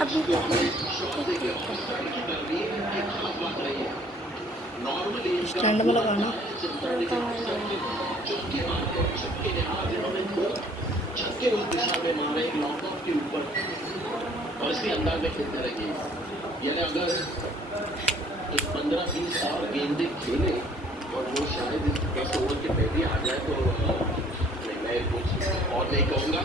अभी तो स्टैंड में लगाना। छक्के उस दिशा में मारे लॉकआउट के ऊपर और इसी अंदाज में खेलते रहे। यानी अगर 15-20 और गेंदे खेले और वो शायद 10 ओवर के पहले आ जाए तो मैं कुछ और नहीं कहूँगा।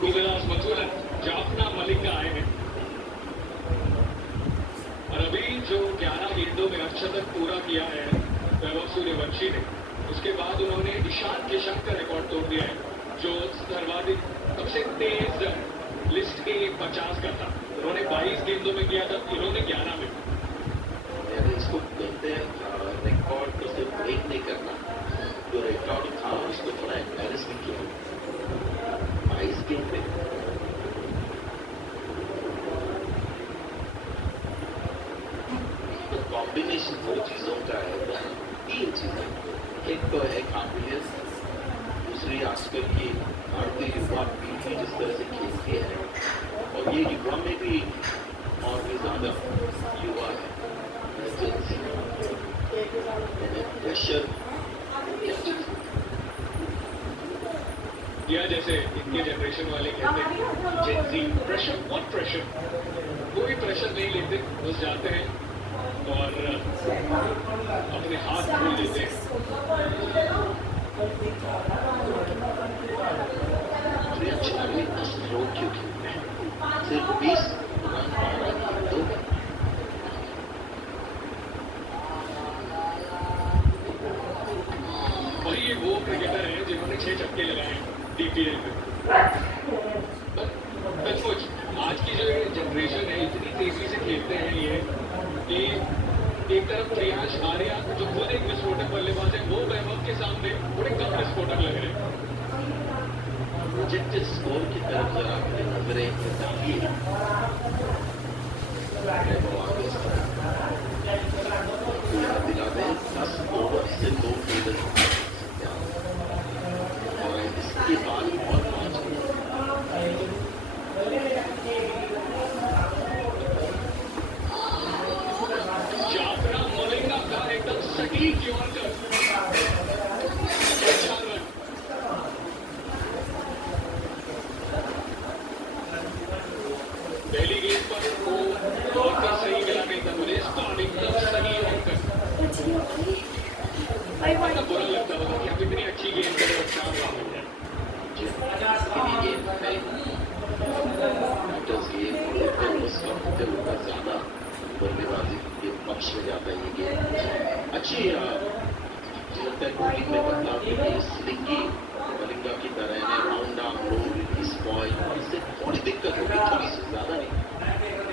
गुलदास मथुरन जाफना मलिंगा आए हैं और अभी जो 11 गेंदों में अर्धशतक पूरा किया है वैभव सूर्यवंशी ने, उसके बाद उन्होंने ईशान किशन का रिकॉर्ड तोड़ दिया है जो सर्वाधिक सबसे तेज लिस्ट के 50 का था। उन्होंने 22 गेंदों में किया था, इन्होंने 11 में। इसको कहते हैं रिकॉर्ड को सिर्फ ब्रेक नहीं करना, जो रिकॉर्ड था उसको थोड़ा एम्बैरेस भी किया 22 गेंद में। तो कॉम्बिनेशन दो चीजों का है, 3 चीजें। एक तो है काबिलियत, दूसरी आजकल की भारतीय युवा पीढ़ी जिस तरह से खेलती है और ये युवा में भी और भी ज्यादा युवा है प्रेशर या जैसे इनके जनरेशन वाले कहते हैं जेनजी प्रेशर, व्हाट प्रेशर, कोई प्रेशर नहीं लेते, बस जाते हैं और अपने हाथ धो लेते हैं। सिर्फ 20 रन तो वही ये वो क्रिकेटर हैं जिन्होंने 6 छक्के लगाए डीपीएल में। सचमुच आज की जो जनरेशन है इतनी तेजी से खेलते हैं ये कि एक तरफ प्रियांश आर्या जो खुद एक विस्फोटक बल्लेबाज है, वो वैभव के सामने थोड़े कम विस्फोटक लग रहे हैं। प्रोजेक्टेड स्कोर की तरफ जरा अपनी नजरें डालिए। दिला दें 10 ओवर से 2 गेंद और इसके बाद और 5 जाफना मलिंगा का एकदम सटीक यॉर्कर, पहली गेंद पर यॉर्कर सही मिला नहीं था मुझे, स्टॉल एकदम सही यॉर्कर। मतलब बुरा लगता होगा कि आप इतनी अच्छी गेंद करे और 4 रन मिल जाए। ज्यादा बल्लेबाजी के पक्ष में जाता है ये गेम। अच्छी लगता है बॉलिंग में बदलाव के लिए स्लिंगी मलिंगा की तरह राउंड आर्म लो रिलीज पॉइंट, इससे थोड़ी दिक्कत होगी, थोड़ी सी ज्यादा नहीं।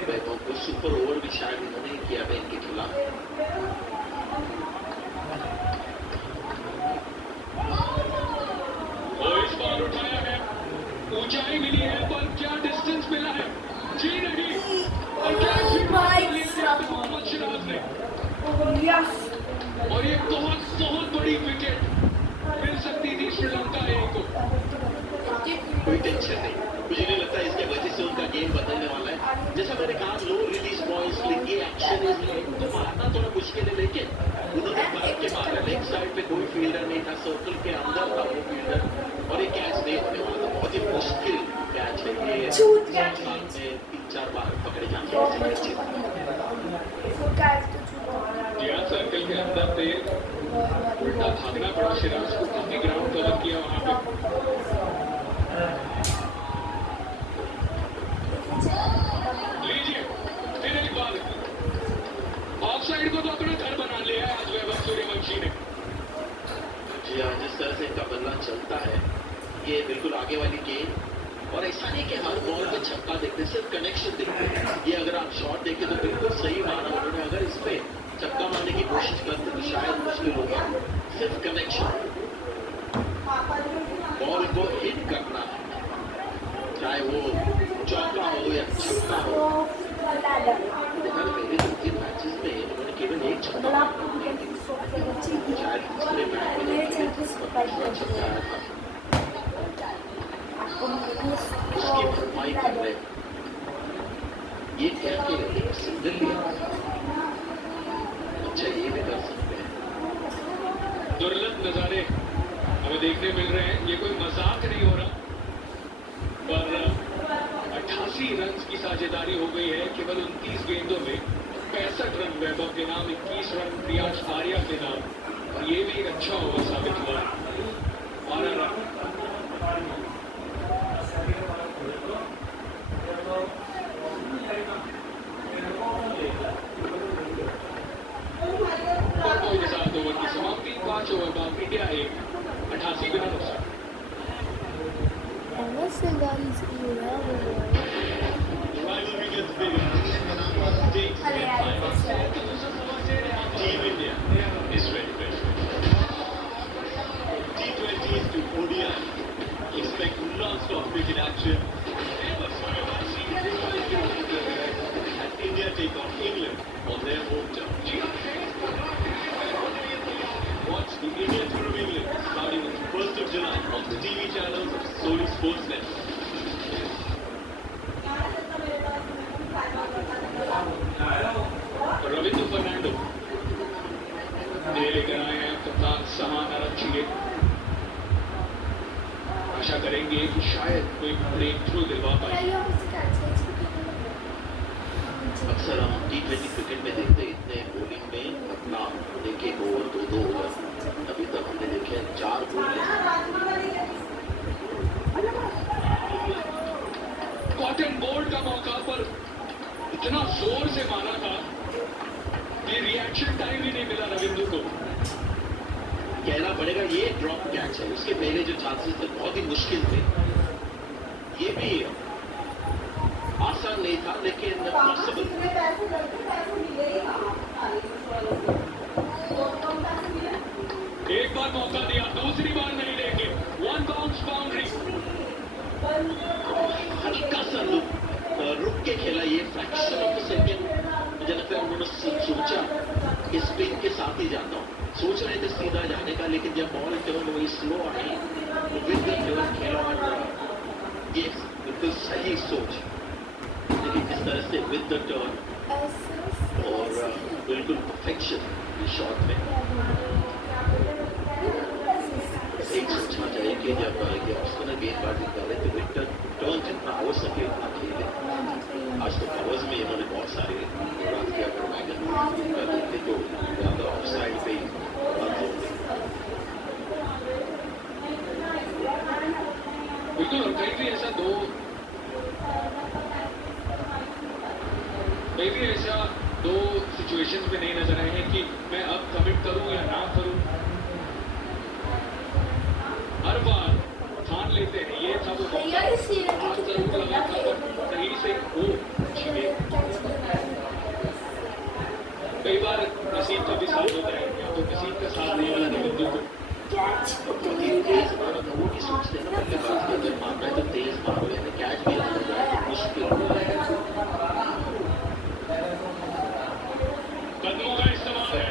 वैभव को सुपर ओवर भी शायद इन्होंने किया था इनके खिलाफ। इस बार उठाया है, ऊंचाई मिली है पर क्या डिस्टेंस मिला है, जी नहीं और क्या मोहम्मद सिराज ने, और ये बहुत बहुत बड़ी विकेट मिल सकती थी श्रीलंका ए को। कोई टेंशन नहीं, मुझे नहीं लगता इसके वजह से उनका गेम बदलने वाला है। जैसा मैंने कहा लो रिलीज पॉइंट्स लेंगे, एक्शन तो मारना थोड़ा मुश्किल है, लेकिन उन्होंने भारत के मारा लेग साइड पे कोई फील्डर नहीं था, सर्कल के अंदर था वो फील्डर और ये कैच नहीं होने वाला था। बहुत ही मुश्किल कैच है ये, 3-4 बार पकड़े जाते हैं। सर्कल के अंदर थे, उल्टा भागना पड़ा सिराज को, काफी ग्राउंड कवर किया वहां पे। लीजिए फिर एक बार ऑफ साइड को तो अपना घर बना लिया है आज वैभव सूर्यवंशी ने। जी हाँ, जिस तरह से इनका बल्ला चलता है ये बिल्कुल आगे वाली गेंद, और ऐसा नहीं कि हर बॉल पे छक्का देखते, सिर्फ कनेक्शन देखते। ये अगर आप शॉट देखें तो बिल्कुल सही मारा उन्होंने, अगर इस पे छक्का मारने की कोशिश करते तो शायद मुश्किल होगा। सिर्फ कनेक्शन, बॉल को हिट करना है, चाहे वो चौका हो या छक्का हो। मेरे 2-3 मैचेस में उन्होंने केवल एक छक्का शायद दूसरे मैच में छक्का आया था। उसकी सफाई कर रहे हैं। ये क्या कि सिंगल लिया, अच्छा ये भी कर सकते हैं। दुर्लभ नजारे हमें देखने मिल रहे हैं। ये कोई मजाक नहीं हो रहा, पर 88 रन की साझेदारी हो गई है केवल 29 गेंदों में। 65 रन वैभव के नाम, 21 रन प्रियांश आर्या के नाम, और ये भी एक अच्छा ओवर साबित हुआ। 12 रन। के साथ ओवर की समाप्ति। 5 ओवर बाद इंडिया 1, 88 बिना नुकसान। Rivalry gets bigger. Stakes get higher. Team India is ready. T20s to ODI. Expect non-stop cricket action. And India take on England on their home turf. Watch the India Tour of England starting on the 1st of July on the TV channels of Sony Sports Network. Ravindra Fernando लेकर आए हैं कप्तान समान आरक्षी। आशा करेंगे कि शायद कोई ब्रेक थ्रू दिलवा पाए। अक्सर हम T20 क्रिकेट में देखते हैं इतने बॉलिंग में अपना एक ओवर 2 ओवर, अभी तक हमने देखे 4 बॉल। कॉटन बोल्ट का मौका पर इतना जोर से मारा था कि रिएक्शन टाइम ही नहीं मिला रविंद्र को। कहना पड़ेगा ये ड्रॉप कैच है, उसके पहले जो चांसेस थे बहुत ही मुश्किल थे। ये भी आसान नहीं था लेकिन पॉसिबल। एक बार मौका दिया, दूसरी बार नहीं देंगे। 1 बाउंस बाउंड्री। हल्का सा रुक के खेला, ये फ्रैक्शन ऑफ द सेकंड। मुझे लगता है उन्होंने सोचा कि स्पिन के साथ ही जाता हूँ, सोच रहे थे सीधा जाने का, लेकिन जब बॉल टर्न हुई स्लो आई तो विद द टर्न खेला। और ये बिल्कुल सही सोच, लेकिन इस तरह से विद द टर्न और बिल्कुल परफेक्शन शॉट में। एक सोचना चाहिए कि जब ऑस्ट्रेलिया गेंदबाजी कर रहे थे विकेट टर्न जितना हो सके उतना खेले। आज तो कवर्स में इन्होंने बहुत सारे रन किया, अगर मैगन देखते तो ज़्यादा ऑफ साइड पे बिल्कुल। और कहीं भी ऐसा दो सिचुएशंस में नहीं नजर आए हैं कि मैं अब कमिट करूं या ना करूं। हर बार ठान लेते हैं। ये था वो मौका, आज जरूर लगा था पर सही से हो छिपे। कई बार नसीब का भी साथ होता है, या तो नसीब का साथ नहीं वाला रविंद्र को। तेज मारा था, वो भी सोचते हैं ना पहले बात की, अगर मारना है तो तेज मारो, यानी कैच भी लग जाए मुश्किल। कदमों का इस्तेमाल है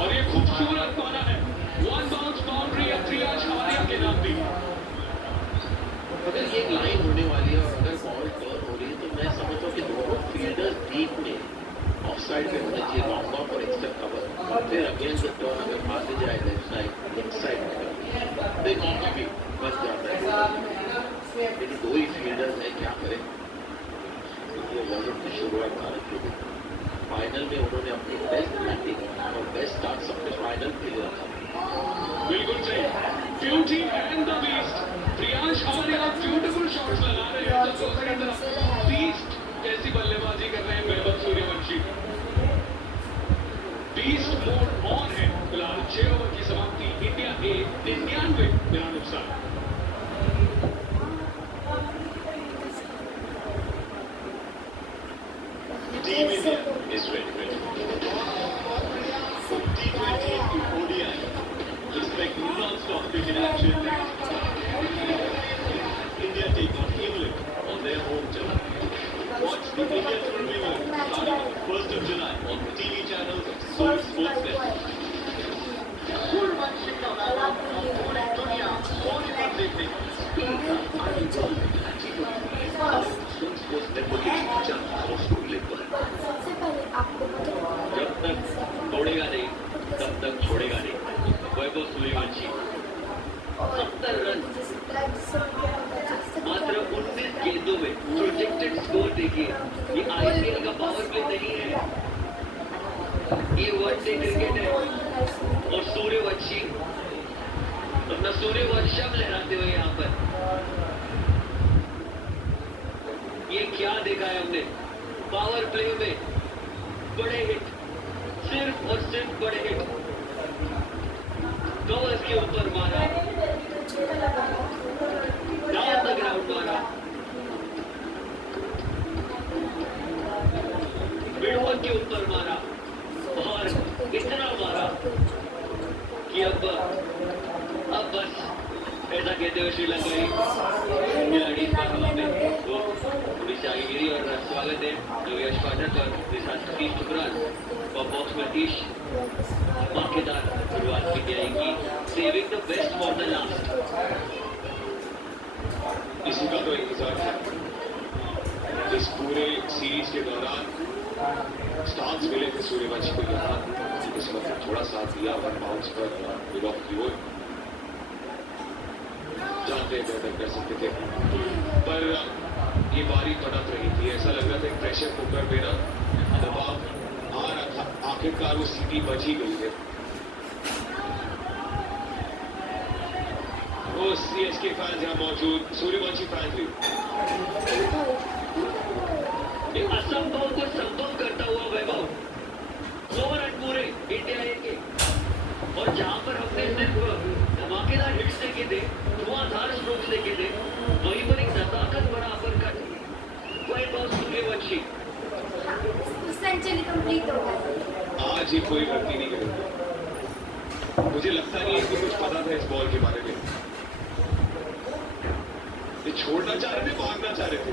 और ये खूबसूरत माना है। 1 बाउंस बाउंड्री या प्रियांश आर्या के नाम भी। अगर ये लाइन होने वाली है और अगर बॉल टर्न हो रही है तो मैं समझता हूँ कि दोनों फील्डर्स डीप में ऑफ साइड पे होने चाहिए, लॉन्ग ऑफ और एक्स्ट्रा कवर। और फिर अगेंस्ट द टर्न अगर आगे जाए लेफ्ट साइड में तो एक मौका भी बच जाता है। लेकिन 2 ही फील्डर्स हैं, क्या करें। ये वर्ल्ड की शुरुआत भारत की थी, फाइनल में उन्होंने अपनी बेस्ट बैटिंग और बेस्ट स्टार्ट सबसे फाइनल के लिए रखा। बिल्कुल सही। Beauty and the beast. Priyansh Arya beautiful shots लगा रहे हैं, तो दूसरी तरफ बीस्ट जैसी बल्लेबाजी कर रहे हैं Vaibhav Suryavanshi. Beast mode on है फिलहाल। 6 ओवर की समाप्ति। इंडिया 1, 99 बिना नुकसान। Team India is ready. T20 to ODI. Expect non-stop cricket action. India take on England on their home turf. Watch the India Tour of England starting on the 1st of July on the TV channels of Sony Sports Network. पूरी दुनिया सोनी पर देखने sports network की चार खास story पर सबसे पहले आपको जब तक तोड़ेगा नहीं तब तक छोड़ेगा नहीं। वैभव सूर्यवंशी 70 रन मात्र 19 गेंदों में प्रोजेक्टेड स्कोर देखिए। ये आईपीएल का पावर प्ले नहीं है, ये वनडे क्रिकेट है। और सूर्यवंशी अपना सूर्यवंशम लहराते हुए यहाँ पर, ये क्या देखा है हमने पावर प्ले में। बड़े हिट, सिर्फ और सिर्फ बड़े हिट। कवर्स के ऊपर मारा, डाउन द ग्राउंड मारा, मिडवन के ऊपर मारा और इतना मारा कि अब बस ऐसा कहते हुए श्रीलंकाई खिलाड़ी इस बार हवा में वो थोड़ी सी आगे गिरी। और स्वागत है जो यश पाठक और सतीश टुकराल और बॉक्स में तीश धमाकेदार शुरुआत की जाएगी। Saving the best for the last, इसी का तो इंतजार था। इस पूरे सीरीज के दौरान स्टार्स मिले थे सूर्यवंशी को यहाँ, इस वक्त थोड़ा साथ दिया वन बाउंस पर मिड ऑफ की ओर जाते बेहतर कर सकते थे, पर ये बारी तड़प रही थी। ऐसा लग रहा था प्रेशर कुकर में ना दबाव आ रहा था। आखिरकार वो सीधी बच ही गई है। वो सीएसके फैंस यहाँ मौजूद, सूर्यवंशी फैंस भी। असंभव को संभव करता हुआ वैभव 100 रन पूरे इंडिया ए के। और जहां पर हमने सिर्फ धमाकेदार हिट्स देखे थे, धुआंधार स्ट्रोक्स देखे थे, वहीं पर एक नजाकत बड़ा uppercut Vaibhav Suryavanshi. Century complete हो गई। आज ये कोई गलती नहीं करेगा। मुझे लगता नहीं है कि कुछ पता था इस बॉल के बारे में। ये छोड़ना चाह रहे थे, भागना चाह रहे थे।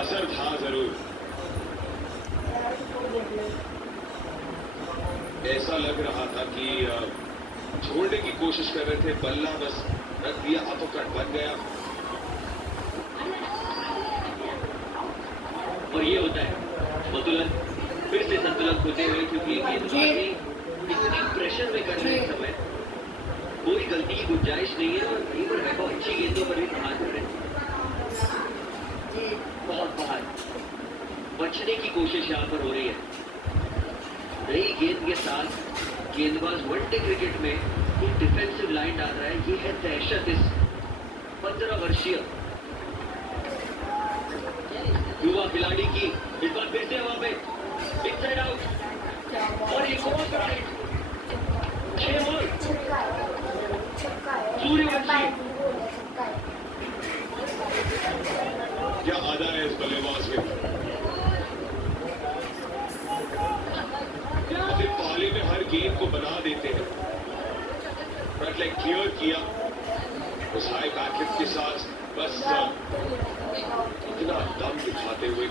असर था जरूर। ऐसा लग रहा था कि छोड़ने की कोशिश कर रहे थे, बल्ला बस रख दिया, अपकट बन गया। और ये होता है संतुलन, फिर से संतुलन खोते हुए, क्योंकि गेंदबाजी इतनी प्रेशर में कर रहे समय कोई गलती की गुंजाइश नहीं है। और वहीं पर वैभव अच्छी गेंदों पर भी प्रहार कर रहे हैं। बहुत बाहर बचने की कोशिश यहाँ पर हो रही है। नई गेंद के साथ गेंदबाज वनडे क्रिकेट में एक डिफेंसिव लाइन डाल रहा है। ये है दहशत इस 15 वर्षीय युवा खिलाड़ी की। इस बार फिर से हवा में इनसाइड आउट और एक और राइट, 6 बॉल सूर्यवंशी। क्या आधा है इस बल्लेबाज में। अपने पाले में हर गेंद को बना देते हैं। फ्रंट लेग क्लियर किया उस हाई बैकलिफ्ट के साथ, बस इतना दम दिखाते हुए।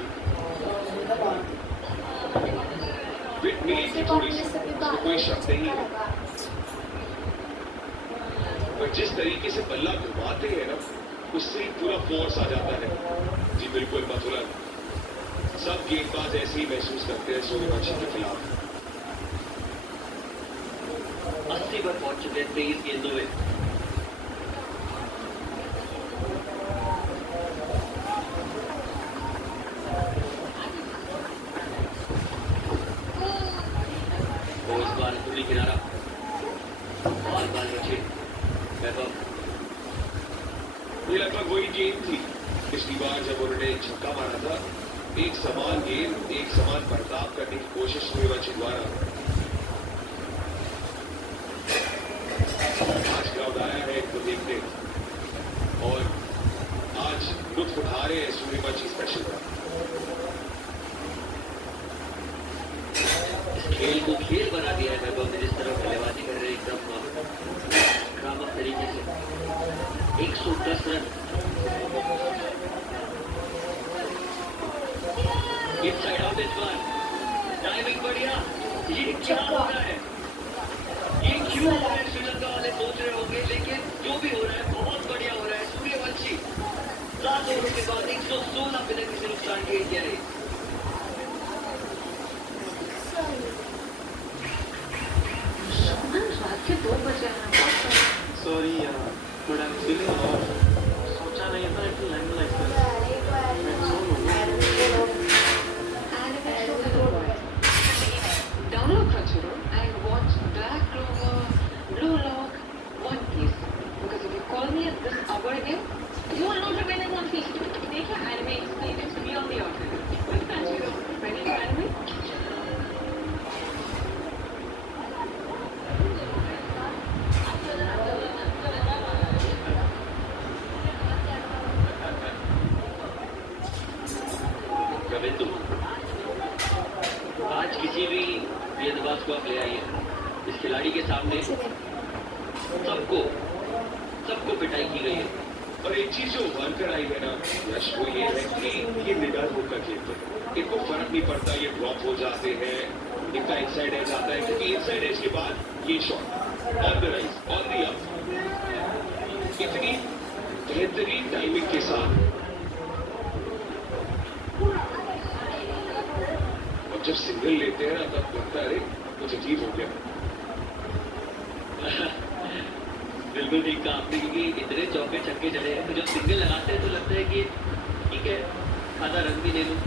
विट मिली थी थोड़ी सी, उसमें कोई शक नहीं है, पर जिस तरीके से बल्ला घुमाते हैं ना, उससे ही पूरा फोर्स आ जाता है। जी बिल्कुल मथुरा, सब गेंदबाज ऐसे ही महसूस करते हैं सूर्यवंशी के खिलाफ। 80 पर पहुंच चुके हैं 23 गेंदों में। और इस बार अंदरूनी किनारा बाल बचे वैभव। ये लगभग वही गेंद थी पिछली बार जब उन्होंने छक्का मारा था। एक समान गेंद, एक समान बर्ताव करने की कोशिश सूर्यवंशी द्वारा। आज ग्राउंड आया है इनको देखने और आज लुत्फ उठा रहे हैं सूर्यवंशी स्पेशल का। खेल को खेल बना दिया है वैभव ने, जिस तरह बल्लेबाजी कर रहे हैं एकदम आक्रामक तरीके से। 110 रन। इनसाइड आउट इस बार, टाइमिंग बढ़िया। ये क्या हो रहा है, ये क्यों हो रहा है? श्रीलंका वाले सोच रहे होंगे, लेकिन जो भी हो रहा है बहुत बढ़िया हो रहा है। 2 बजे हैं बहुत Sorry, but I'm feeling off. सोचा नहीं था it will end like this. I'm so low. Download Crunchyroll and watch Black Clover, Blue Lock, One Piece. Because if you call me at this hour again, you will not remain in one piece. Make your anime experience beyond the ordinary. With Crunchyroll, ready to anime? रविंदु, आज किसी भी गेंदबाज को आप ले आइए, इस खिलाड़ी के सामने सबको सबको पिटाई की गई है। और एक चीज जो उभर कर आई है ना यश, वो ये है कि ये निडर होकर खेलते हैं, इनको फर्क नहीं पड़ता ये ड्रॉप हो जाते हैं, इनका इनसाइड एज आता है, क्योंकि इनसाइड एज के बाद ये shot on the rise on the up, इतनी बेहतरीन टाइमिंग के साथ। और जब सिग्नल लेते हैं ना तब लगता है अरे कुछ अजीब हो गया। बिल्कुल ठीक कहा आपने, क्योंकि इतने चौके छक्के चले हैं तो जब सिग्नल लगाते हैं तो लगता है कि ठीक है आधा रन भी ले लूं।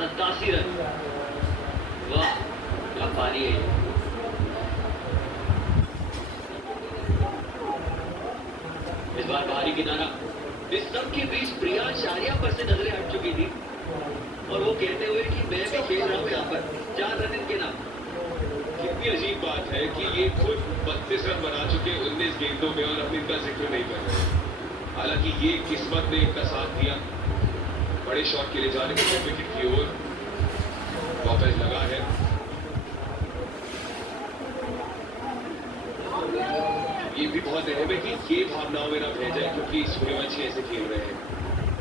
87 रन, वाह क्या पारी है ये। इस बार बाहरी किनारा, इस सब के बीच प्रियांश शारिया पर से नजरें हट चुकी थी और वो कहते हुए कि मैं भी खेल रहा हूँ यहाँ पर 4 रन इनके नाम। कितनी अजीब बात है कि ये खुद 32 रन बना चुके 19 गेंदों में और हम इनका जिक्र नहीं कर रहे। हालांकि ये किस्मत ने इनका साथ दिया, बड़े शॉट के लिए जाने के विकेट की ओर वापस लगा है। ये भी बहुत अहम है कि ये भावनाओं में ना बह जाए क्योंकि सूर्यवंशी ऐसे खेल रहे हैं।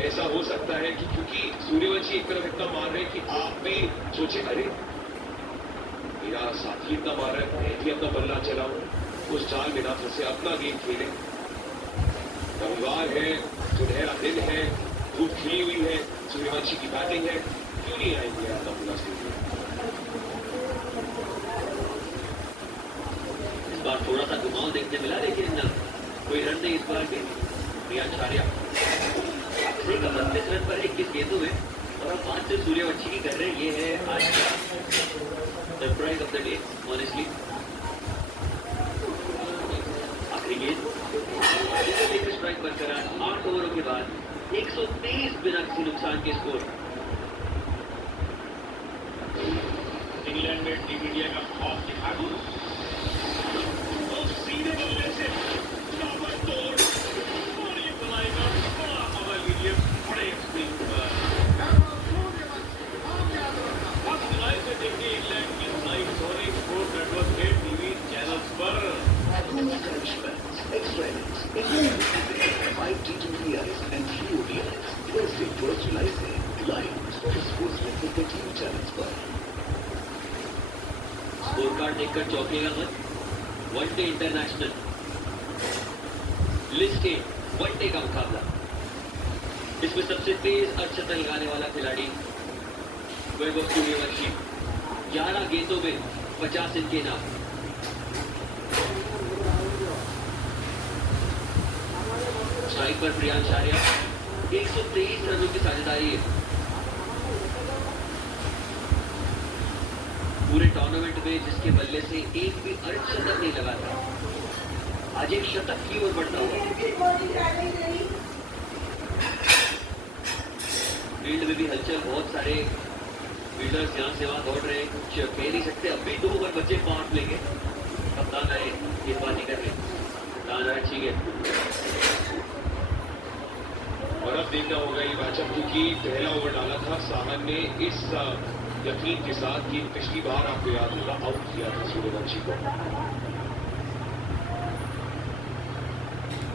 ऐसा हो सकता है कि क्योंकि सूर्यवंशी एक तरफ इतना मार रहे हैं कि आप भी सोचे अरे मेरा साथी इतना मार रहा है, मैं भी अपना बल्ला चलाऊं, उस जाल में ना फंसे, अपना गेम खेले। रविवार है, सुनहरा दिन है, धूप खिली हुई है, सूर्यवंशी की बैटिंग है, क्यों नहीं आएंगे अपना पूरा स्टेडियम। इस बार थोड़ा सा घुमाव देखने मिला लेकिन कोई रन नहीं इस बार भी। प्रियांश शारिया 32 रन पर 21 गेंदों में और अब 5 से सूर्यवंशी की कर रहे हैं। ये है आज का surprise of the day honestly. आखिरी गेंद, स्ट्राइक बरकरार 8 ओवरों के बाद 123 बिना किसी नुकसान के स्कोर। इंग्लैंड में टीम इंडिया का खौफ दिखा दूं तो सीधे बल्ले से ताबड़तोड़ और ये बनाएगा बड़ा हवा लीजिए बड़े स्पिन पर। फर्स्ट जुलाई से देखिए इंग्लैंड की लाइव स्कोरिंग स्पोर्ट्स नेटवर्क के टीवी चैनल्स पर। Extra innings, 5 T20Is and 3 ODIs, Wednesday 1 जुलाई से लाइव स्पोर्ट्स नेटवर्क के टीवी चैनल्स पर। स्कोर कार्ड देखकर चौंकेगा मत। One day international list A one day का मुकाबला, इसमें सबसे तेज अर्धशतक लगाने वाला खिलाड़ी वैभव सूर्यवंशी, 11 गेंदों में 50 इनके नाम। स्ट्राइक पर प्रियांश शारिया, 123 रनों की साझेदारी है। पूरे टूर्नामेंट में जिसके बल्ले से एक भी अर्धशतक नहीं लगा था, आज एक शतक की ओर बढ़ता हुआ। फील्ड में भी हलचल, बहुत सारे फील्डर्स यहाँ से वहां दौड़ रहे हैं, कुछ कह नहीं सकते। अब भी 2 ओवर बचे, 5 लेंगे। कप्तान आए गेंदबाजी कर रहे, कप्तान आए ठीक है। और अब देखना होगा ये मैचअप, क्योंकि पहला ओवर डाला था साहन ने इस यकीन के साथ कि पिछली बार आपको याद होगा आउट किया था सूर्यवंशी को।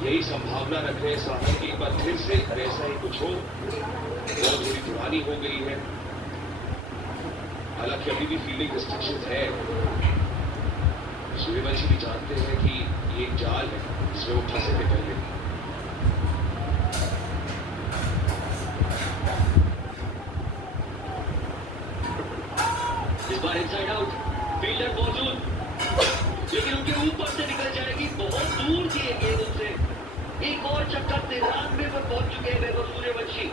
यही संभावना रख रहे साहन की एक बार फिर से वैसा ही कुछ हो। बहुत थोड़ी पुरानी हो गई है, हालांकि अभी भी फील्डिंग रिस्ट्रिक्शन है। सूर्यवंशी भी जानते हैं कि ये एक जाल है जिसमें वो फंसे थे पहले। इस बार इनसाइड आउट, फील्डर मौजूद, लेकिन उनके दूर किए गेंद उनसे। एक और छक्का 93 पर पहुंच चुके हैं वैभव सूर्यवंशी।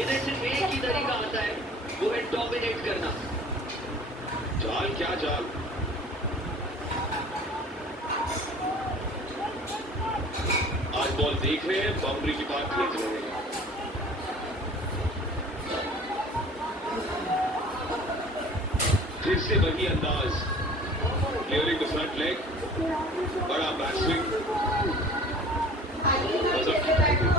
इन्हें सिर्फ एक ही तरीका आता है, वो है डोमिनेट करना। जाल क्या जाल। आज बॉल देख रहे हैं, बाउंड्री की बात खेल रहे हैं। फिर से वही अंदाज, क्लियरिंग द फ्रंट लेग, बड़ा बैक स्विंग, गजब की टाइमिंग।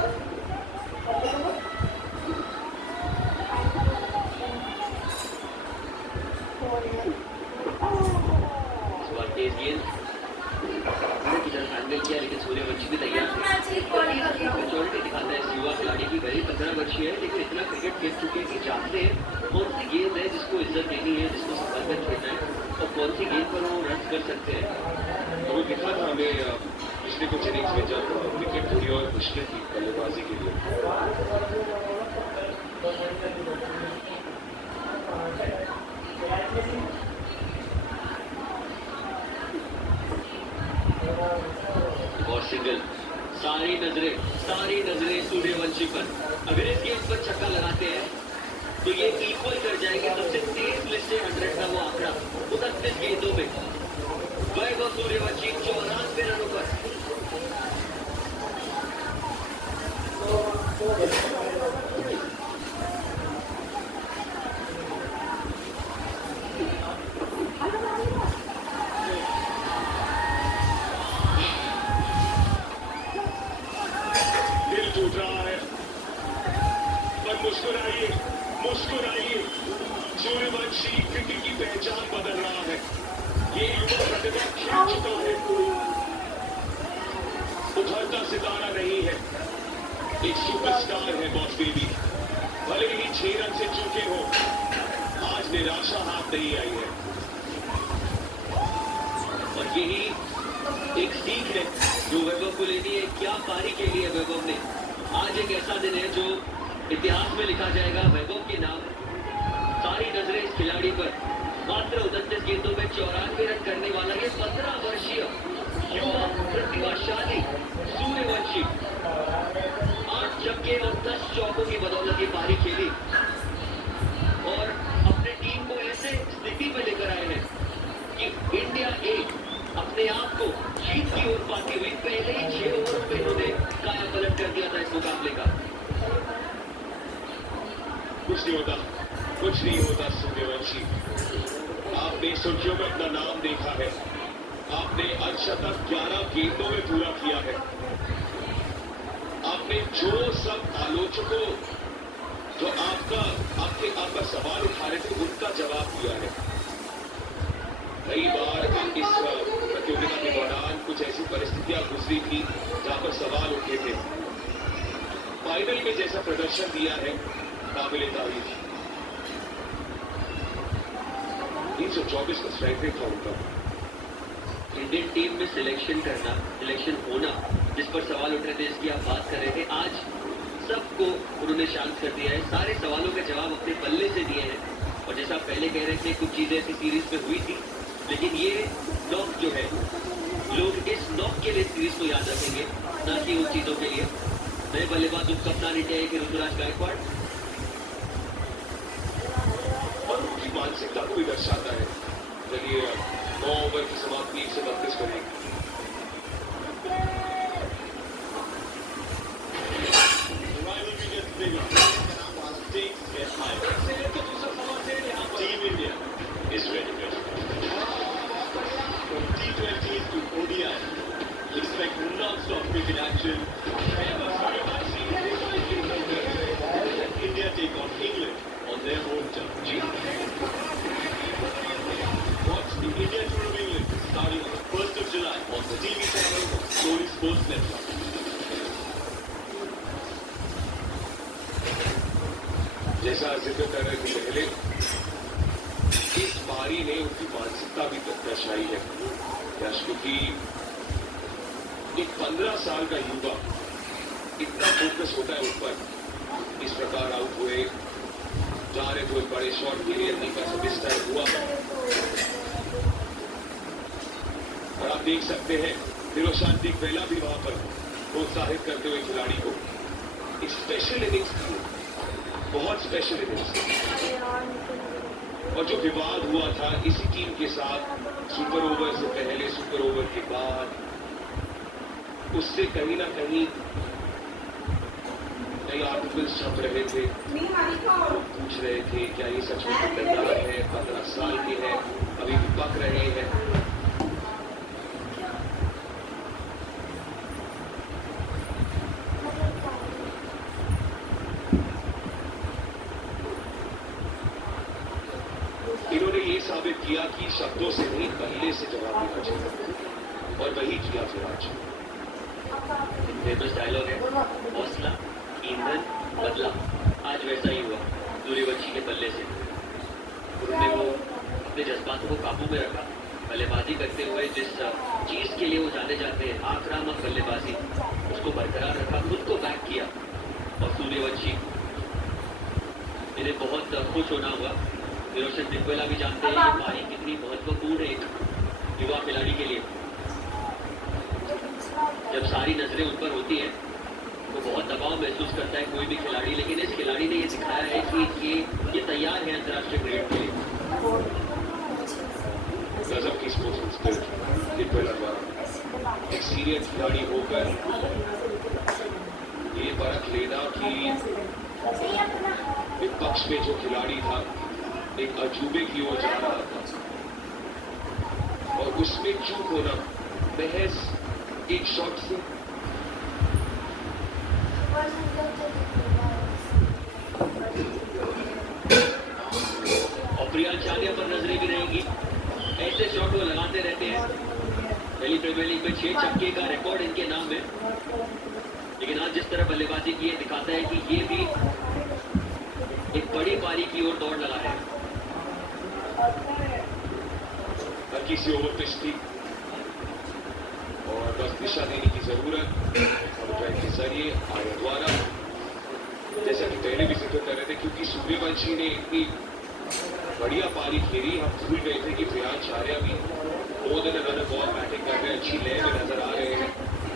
इस बार तेज गेंद की तरफ हैंडल किया, लेकिन सूर्यवंशी भी तैयार है। मेच्योरिटी दिखाता है इस युवा खिलाड़ी की। वही 15 वर्षीय है, लेकिन इतना क्रिकेट खेल चुके हैं कि जानते हैं कौन सी गेंद है जिसको इज्जत देनी है, जिसको संभल कर खेलना है, और कौन सी गेंद पर वो रन कर सकते हैं। वो दिखा था हमें पिछले कुछ इनिंग्स में, जब विकेट थोड़ी और मुश्किल थी बल्लेबाजी के लिए। और सिंगल। सारी नजरें सूर्यवंशी पर। अगर इस गेंद पर छक्का लगाते हैं तो ये इक्वल कर जाएंगे सबसे तेज लिस्टेड 100 का वो आंकड़ा 29 गेंदों में। वैभव सूर्यवंशी 94 रनों पर। दिल टूट रहा है, पर मुस्कुराइए, मुस्कुराइए। सूर्यवंशी क्रिकेट की पहचान बदल रहा है। ये युवा प्रतिभा खेल चुका है, उभरता सितारा नहीं है, एक सुपरस्टार है बॉस बेबी। भले ही 6 रन से चूके हो, आज निराशा हाथ नहीं आई है। और यही एक सीख है जो वैभव को लेनी है। क्या पारी खेली है वैभव ने। आज एक ऐसा दिन है जो इतिहास में लिखा जाएगा वैभव के नाम। सारी नजरें इस खिलाड़ी पर। मात्र 29 गेंदों में 94 रन करने वाला ये 15 वर्षीय युवा प्रतिभाशाली सूर्यवंशी 8 छक्के और 10 चौकों की बदौलत ये पारी खेली और अपने टीम को ऐसे स्थिति में लेकर आए हैं कि इंडिया ए अपने आप को जीत की ओर पाती हुई पहले ही 6 ओवरों में इन्होंने काया पलट कर दिया था इस मुकाबले का। कुछ नहीं होता सूर्यवंशी। आपने सुर्खियों में अपना नाम देखा है, आपने अर्धशतक 11 गेंदों में पूरा किया है। आपने जो सब आलोचकों जो आपका सवाल उठा रहे थे उनका जवाब दिया है। कई बार इस प्रतियोगिता के दौरान कुछ ऐसी परिस्थितियां गुजरी थी जहां पर सवाल उठे थे। फाइनल में जैसा प्रदर्शन दिया है काबिले तारीफ। 324 का स्ट्राइक रेट था उनका। इंडियन टीम में सिलेक्शन होना जिस पर सवाल उठ रहे थे, इसकी आप बात कर रहे थे, आज सबको उन्होंने शांत कर दिया है। सारे सवालों के जवाब अपने पल्ले से दिए हैं। और जैसा आप पहले कह रहे थे, कुछ चीजें ऐसी सीरीज में हुई थी, लेकिन ये नॉक जो है, लोग इस नॉक के लिए सीरीज को याद रखेंगे, ना कि उन चीजों के लिए। नए बल्लेबाज उप कप्तान इंडिया के ऋतुराज गायकवाड़ और उनकी मानसिकता को भी दर्शाता है। चलिए 9 ओवर की समाप्ति 132 करेंगे। Team India is ready. From T20s to ODI, expect non-stop cricket action. India take on England on their home turf. Watch the India Tour of England starting on the 1st of July on the TV channel of Sony Sports Network. जैसा जिक्र कर रहे थे पहले, इस पारी ने उनकी मानसिकता भी दर्शाई है। क्योंकि एक 15 साल का युवा, इतना फोकस होता है उन पर। इस प्रकार आउट हुए, जा रहे थे बड़े शॉट के लिए, नहीं कर सकते, इस टाइम हुआ बड़ा देख सकते हैं हिरोशान दिग्वेला भी वहां पर प्रोत्साहित करते हुए खिलाड़ी को। एक स्पेशल इनिंग्स थी, बहुत स्पेशल इनिंग्स। और जो विवाद हुआ था इसी टीम के साथ सुपर ओवर से पहले, सुपर ओवर के बाद, उससे कहीं ना कहीं कई आर्टिकल्स छप रहे थे। लोग पूछ रहे थे क्या ये सच में तैयार है, 15 साल के है, अभी भी पक रहे हैं। इन्होंने ये साबित किया कि शब्दों से नहीं, बल्ले से जवाब देना चाहिए, और वही किया फिर आज। फेमस डायलॉग है, हौसला ईंधन बदला। आज वैसा ही हुआ सूर्यवंशी के बल्ले से। उन्होंने वो अपने जज्बातों को काबू में रखा, बल्लेबाजी करते हुए जिस चीज के लिए वो जाने जाते हैं, आक्रामक बल्लेबाजी, उसको बरकरार रखा, खुद को बैक किया। और सूर्यवंशी, इन्हें बहुत खुश होना हुआ। हिरोशान दिग्वेला भी जानते हैं ये पारी कितनी महत्वपूर्ण है एक युवा खिलाड़ी के लिए। जब सारी नजरें उन पर होती हैं तो बहुत दबाव महसूस करता है कोई भी खिलाड़ी, लेकिन इस खिलाड़ी ने ये दिखाया है कि ये तैयार है अंतर्राष्ट्रीय क्रिकेट के लिए। गजब की स्पोर्ट्समैन स्पिरिट दिग्वेला द्वारा। एक सीनियर खिलाड़ी होकर ये परख लेना कि विपक्ष में जो खिलाड़ी था एक अजूबे की ओर जा रहा था, और उसमें चूक होना महज एक शॉट से। और प्रियांश आर्या पर नजरें भी रहेंगी, ऐसे शॉट वो लगाते रहते हैं। दिल्ली प्रीमियर लीग में 6 छक्के का रिकॉर्ड इनके नाम है, लेकिन आज जिस तरह बल्लेबाजी की है दिखाता है कि ये भी एक बड़ी पारी की ओर दौड़ लगा रहे हैं। हर किसी ओवर पिच थी और बस दिशा देने की जरूरत के जरिए आर्या द्वारा। जैसा कि पहले भी जिक्र कर रहे थे, क्योंकि सूर्यवंशी ने इतनी बढ़िया पारी खेली, हम भूल गए थे कि प्रियांश आर्या भी more than another ball batting कर रहे हैं, अच्छी लय में नजर आ रहे हैं।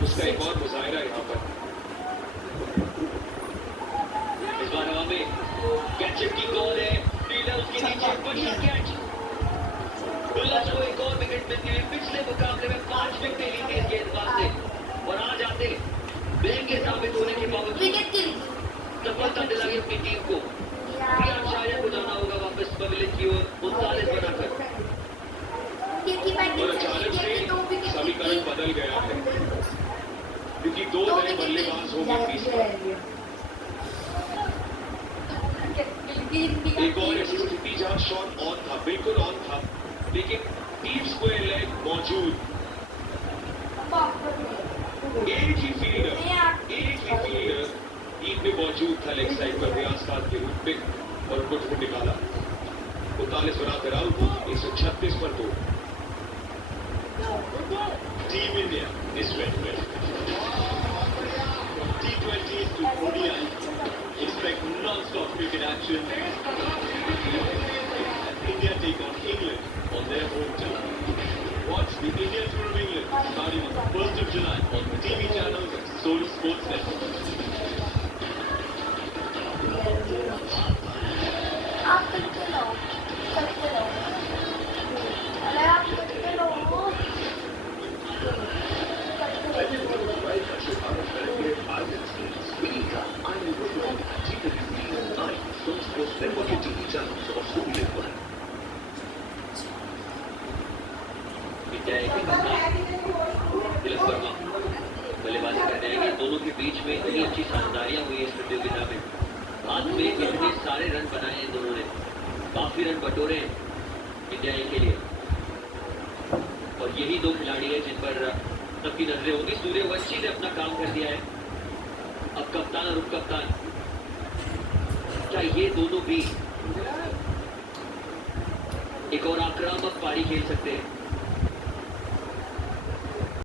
उसका एक और मुजाहिरा यहाँ पर। इस बार हवा में कैचअप की कॉल है, फील्डर उसके नीचे, बढ़िया कैच। दुल्हन को एक और विकेट मिलती है। पिछले मुकाबले में 5 विकेट ली थी इस गेंदबाज ने, और आज आते महंगे साबित होने के बावजूद विकेट की सफलता दिलाई अपनी टीम को। प्रियांश आर्या को जाना होगा वापस पवेलियन की ओर 39 बनाकर। और अचानक से समीकरण बदल गया है, क्योंकि 2 नए बल्लेबाज हो गए बीच में। एक और ऐसी स्थिति जहां शॉट ऑन था, बिल्कुल ऑन था, लेकिन डीप स्क्वायर लेग मौजूद। एक ही फील्डर टीम में मौजूद था लेग साइड पर रियाज खान के रूप में, और उनको ढूंढ निकाला। 39 बनाकर आउट, 136 पर 2। Team India is ready. T20 to ODI. Expect non-stop cricket action. India take on England on their home turf. Watch the India Tour of England starting on the 1st of July on TV channels and Sony Sports Network. आप करते लो अरे आप करते लो तिलक वर्मा बल्लेबाजी करने आएंगे। दोनों के बीच में इतनी अच्छी साझेदारियां हुई इस प्रतियोगिता में। हाथ में इतने सारे रन बनाए हैं दोनों ने, काफी रन बटोरे इंडिया के लिए। और यही 2 खिलाड़ी हैं जिन पर सबकी नजरें होंगी। सूर्यवंशी ने अपना काम कर दिया है, अब कप्तान और उप कप्तान, क्या ये दोनों भी एक और आक्रामक पारी खेल सकते हैं?